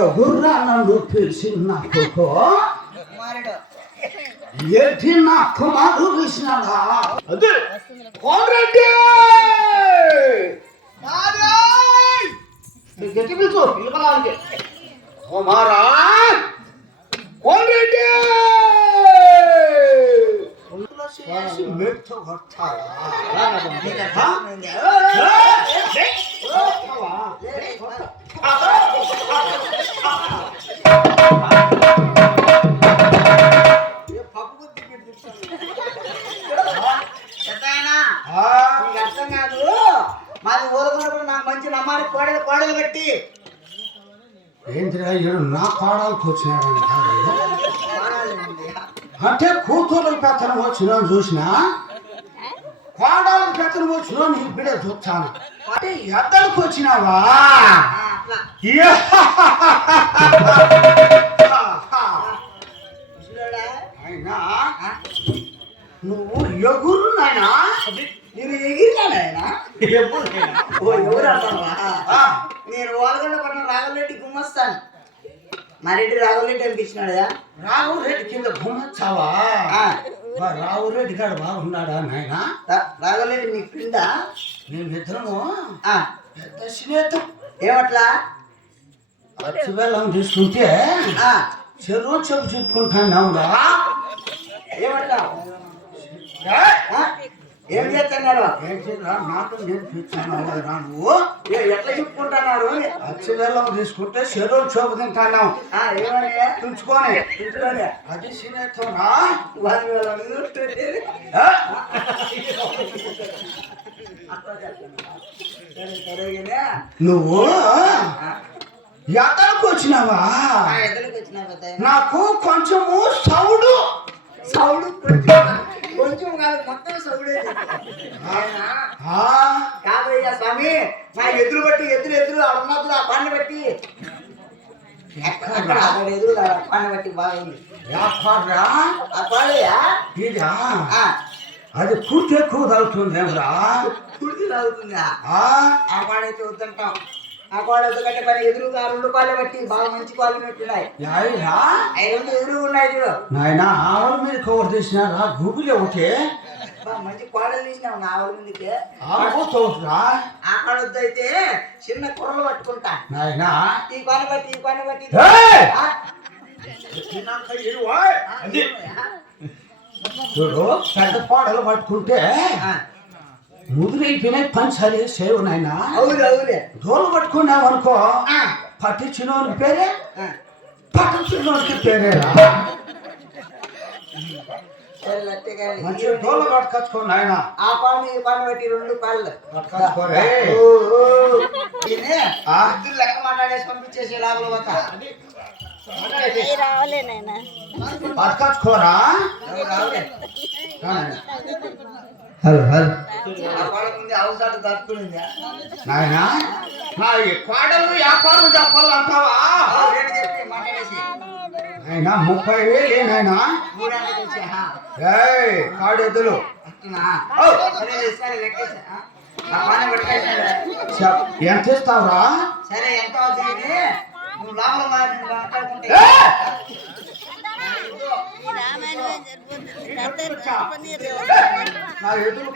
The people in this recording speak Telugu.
ఎవరురా నన్ను పిలిచిన కొకో ఏంటి నా కుమారు కృష్ణడా అదే కోమరెడ్డి గట్టి పిలుచు పిలవలాగే కుమారా కోమరెడ్డి మెట్టు కొట్టాలా అర్థం కాదు మాది ఊరుకున్నప్పుడు నాకు మంచి నమ్మాలి కోడలు పెట్టి ఏంటిరా ఏడు నా కోడలకు వచ్చినాడు అంటే కూతురు పెత్తనం వచ్చినా చూసినా కోడలకు పెత్తనం వచ్చినా నీ బిడ్డ చూస్తాను అంటే ఎద్దరికి వచ్చినావా అయినా నువ్వు ఎగురు నాయనా నేను ఎగిరినా ఎవరు అన్నావా నేను ఓలగొండ పట్టిన రాఘవరెడ్డి గుమ్మస్తాను మరెడ్డి రాఘవరెడ్డి అనిపించినాడా రాఘవరెడ్డి కింద గుమ్మచ్చావా రాఘవరెడ్డి గారు బాగున్నాడా నాయన రాఘవరెడ్డి నీ ఫ్రెండా నేను ఇద్దరము పెద్ద స్నేహితం ఏమట్లా అచ్చివేళం తీసుకుంటే చెరువు చెప్పుకుంటాన్నావురా ఏమట్లా ఏం చేస్తున్నారు నాకు నేర్పించాను నువ్వు ఎట్లా చెప్పుకుంటున్నారు అచ్చివేళం తీసుకుంటే చెరువు చూపు తింటాన్నావు ఏమని తుంచుకొని అది స్నేహితంరా నువ్వు ఎద్దరికి వచ్చినావా నాకు కొంచెము సౌడు కొంచెం కాదు మొత్తం సౌడే కాదయ్యా స్వామి నా ఎదురు బట్టి ఎదురు అన్నప్పుడు ఆ పండు బట్టి ఎదురు పండు బట్టి బాగుంది ఆ పాడయ్యా అది కుర్తి ఎక్కువ తగ్గుతుంది ఏమరా కుర్తి తగ్గుతుందా ఆ పాడైతే వద్దంటాం ఆ కోడ ఎందుకంటే మరి ఎదురుగా 2 పాలు బట్టి బాగా మంచి పాలు పెట్టున్నాయి 5 ఎదురు ఉన్నాయి చూడు నాయన ఆవుల మీద కవర్ తీసినారా గూగులే ఒకటే మంచి కోడలు తీసినావు నా ఆవుల మీదకి ఆ కోడొద్దు అయితే చిన్న కుర్రలు పట్టుకుంటా నాయన ఈ పని బట్టి చూడు పెద్ద కోడలు పట్టుకుంటే ముదురైపోయినాయి పంచాలి సేవ నాయన దూరం పట్టుకున్నావు అనుకో పట్టించినోనికి పేరే పట్టించినోనికి పేరేరా మంచి దూరం పట్టుకొచ్చుకో నాయన ఆ పాలు ఈ పాలు బట్టి 2 పాలు పట్టుకొచ్చుకోరే లెక్క మాట్లాడేసి పంపించేసి లాభం పోతా పట్టుకొచ్చుకోరా హలో నాయన నా కోడలు వ్యాపారం చెప్పాలంటావా ఆయన 30,000 నాయన కాడెద్దులు ఎంత ఇస్తావురా సరే ఎంత అవుతుంది నువ్వు లాభం మాట్లాడుకుంటే నా ఎదురు